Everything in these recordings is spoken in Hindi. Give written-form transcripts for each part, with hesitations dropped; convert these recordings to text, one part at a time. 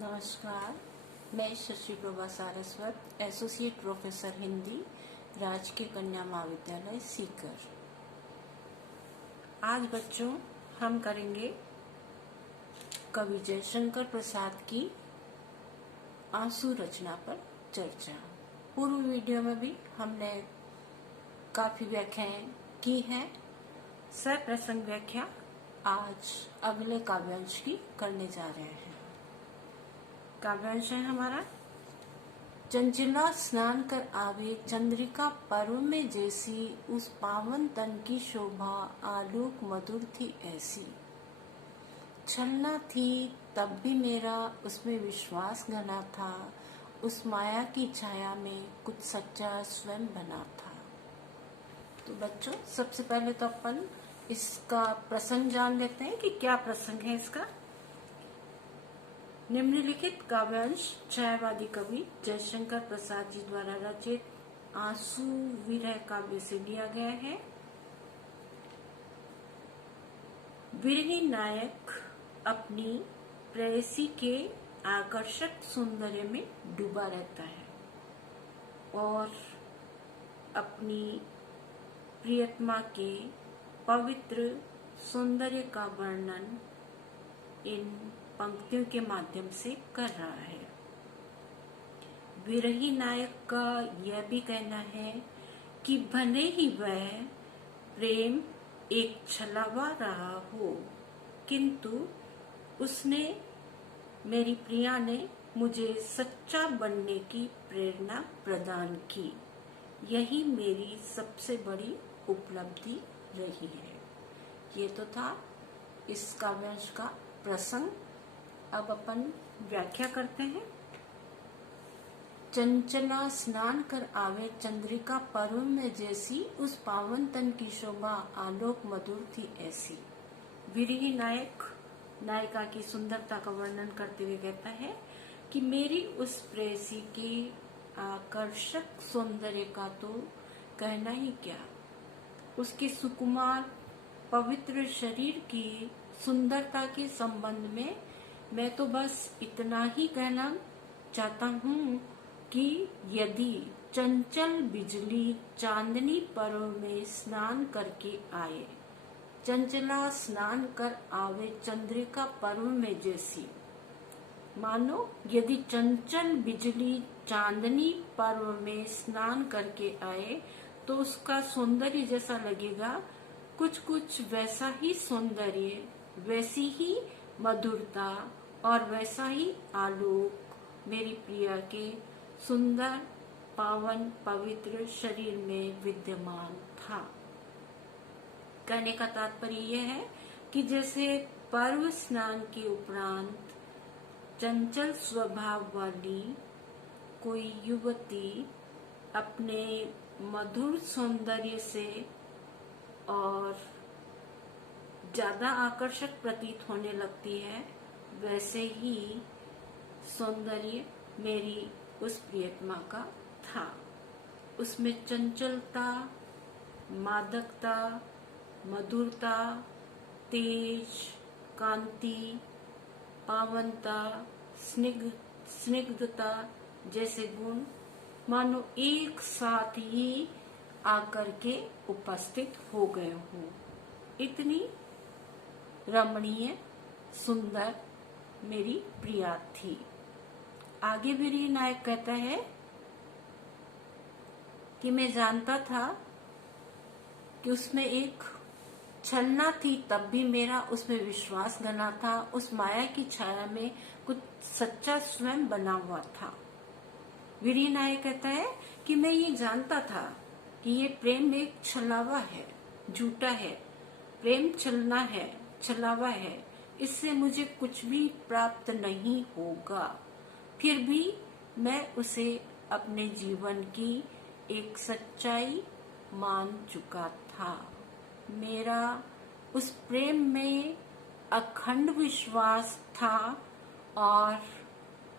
नमस्कार, मैं शशि प्रभा सारस्वत, एसोसिएट प्रोफेसर हिंदी, राजकीय कन्या महाविद्यालय सीकर। आज बच्चों हम करेंगे कवि जयशंकर प्रसाद की आंसू रचना पर चर्चा। पूर्व वीडियो में भी हमने काफी व्याख्याएं की हैं। सप्रसंग व्याख्या आज अगले काव्यांश की करने जा रहे हैं। काव्यांश है हमारा। चंचला स्नान कर आवे चंद्रिका पर्व में जैसी, उस पावन तन की शोभा आलोक मधुर थी ऐसी। छलना थी तब भी मेरा उसमें विश्वास घना था, उस माया की छाया में कुछ सच्चा स्वयं बना था। तो बच्चों सबसे पहले तो अपन इसका प्रसंग जान लेते हैं कि क्या प्रसंग है इसका। निम्नलिखित काव्यांश छायावादी कवि जयशंकर प्रसाद जी द्वारा रचित आंसू विरह काव्य से लिया गया है। विरही नायक अपनी प्रेयसी के आकर्षक सौंदर्य में डूबा रहता है और अपनी प्रियतमा के पवित्र सौंदर्य का वर्णन इन पंक्तियों के माध्यम से कर रहा है। विरही नायक का यह भी कहना है कि भले ही वह प्रेम एक छलावा रहा हो, किंतु उसने, मेरी प्रिया ने मुझे सच्चा बनने की प्रेरणा प्रदान की। यही मेरी सबसे बड़ी उपलब्धि रही है। ये तो था इस काव्यांश का प्रसंग। अब अपन व्याख्या करते हैं। चंचला स्नान कर आवे चंद्रिका पर्व में जैसी, उस पावन तन की शोभा आलोक मधुर थी ऐसी। विरही नायक नायिका की सुंदरता का वर्णन करते हुए कहता है कि मेरी उस प्रेयसी के आकर्षक सौंदर्य का तो कहना ही क्या, उसके सुकुमार पवित्र शरीर की सुंदरता के संबंध में मैं तो बस इतना ही कहना चाहता हूँ कि यदि चंचल बिजली चांदनी पर्व में स्नान करके आए, चंचला स्नान कर आवे चंद्रिका पर्व में जैसी, मानो यदि चंचल बिजली चांदनी पर्व में स्नान करके आए तो उसका सौंदर्य जैसा लगेगा, कुछ कुछ वैसा ही सौंदर्य, वैसी ही मधुरता और वैसा ही आलोक मेरी प्रिया के सुंदर पावन पवित्र शरीर में विद्यमान था। कहने का तात्पर्य यह है कि जैसे पर्व स्नान के उपरांत चंचल स्वभाव वाली कोई युवती अपने मधुर सौंदर्य से और ज्यादा आकर्षक प्रतीत होने लगती है, वैसे ही सौंदर्य मेरी उस प्रियतमा का था। उसमें चंचलता, मादकता, मधुरता, तेज, कांति, पावनता, स्निग्धता जैसे गुण मानो एक साथ ही आकर के उपस्थित हो गए हों। इतनी रमणीय सुंदर मेरी प्रिया थी। आगे विरही नायक कहता है कि मैं जानता था कि उसमें एक छलना थी तब भी मेरा उसमें विश्वास घना था, उस माया की छाया में कुछ सच्चा स्वयं बना हुआ था। विरही नायक कहता है कि मैं ये जानता था कि ये प्रेम एक छलावा है, झूठा है, प्रेम छलना है, छलावा है, इससे मुझे कुछ भी प्राप्त नहीं होगा। फिर भी मैं उसे अपने जीवन की एक सच्चाई मान चुका था। मेरा उस प्रेम में अखंड विश्वास था और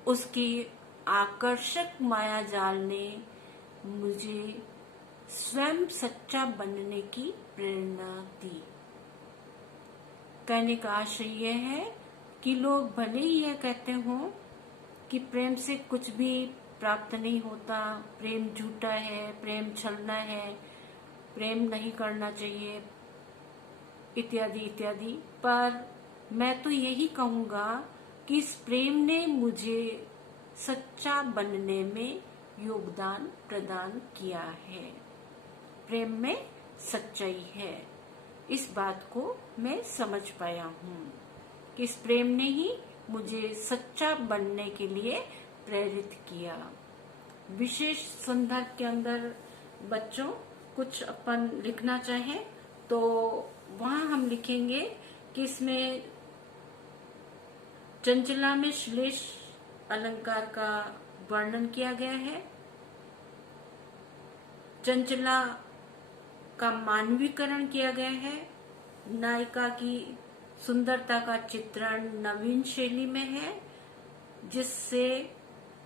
उसके आकर्षक माया जाल ने मुझे स्वयं सच्चा बनने की प्रेरणा दी। कहने का आशय यह है कि लोग भले ही यह कहते हों कि प्रेम से कुछ भी प्राप्त नहीं होता, प्रेम झूठा है, प्रेम छलना है, प्रेम नहीं करना चाहिए, इत्यादि इत्यादि। पर मैं तो यही कहूँगा कि इस प्रेम ने मुझे सच्चा बनने में योगदान प्रदान किया है। प्रेम में सच्चाई है, इस बात को मैं समझ पाया हूँ कि इस प्रेम ने ही मुझे सच्चा बनने के लिए प्रेरित किया। विशेष संदर्भ के अंदर बच्चों कुछ अपन लिखना चाहें तो वहां हम लिखेंगे कि इसमें चंचला में श्लेष अलंकार का वर्णन किया गया है, चंचला का मानवीकरण किया गया है, नायिका की सुंदरता का चित्रण नवीन शैली में है, जिससे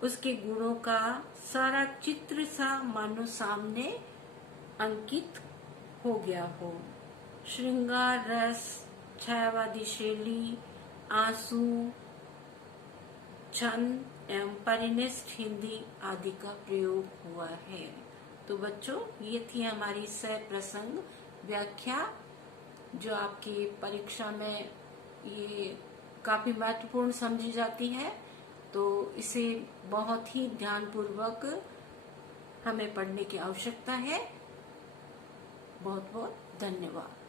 उसके गुणों का सारा चित्र सा मानो सामने अंकित हो गया हो। श्रृंगार रस, छायावादी शैली, आंसू, छंद एवं परिनिष्ठ हिंदी आदि का प्रयोग हुआ है। तो बच्चों, ये थी हमारी सह प्रसंग व्याख्या, जो आपकी परीक्षा में ये काफी महत्वपूर्ण समझी जाती है। तो इसे बहुत ही ध्यानपूर्वक हमें पढ़ने की आवश्यकता है। बहुत बहुत धन्यवाद।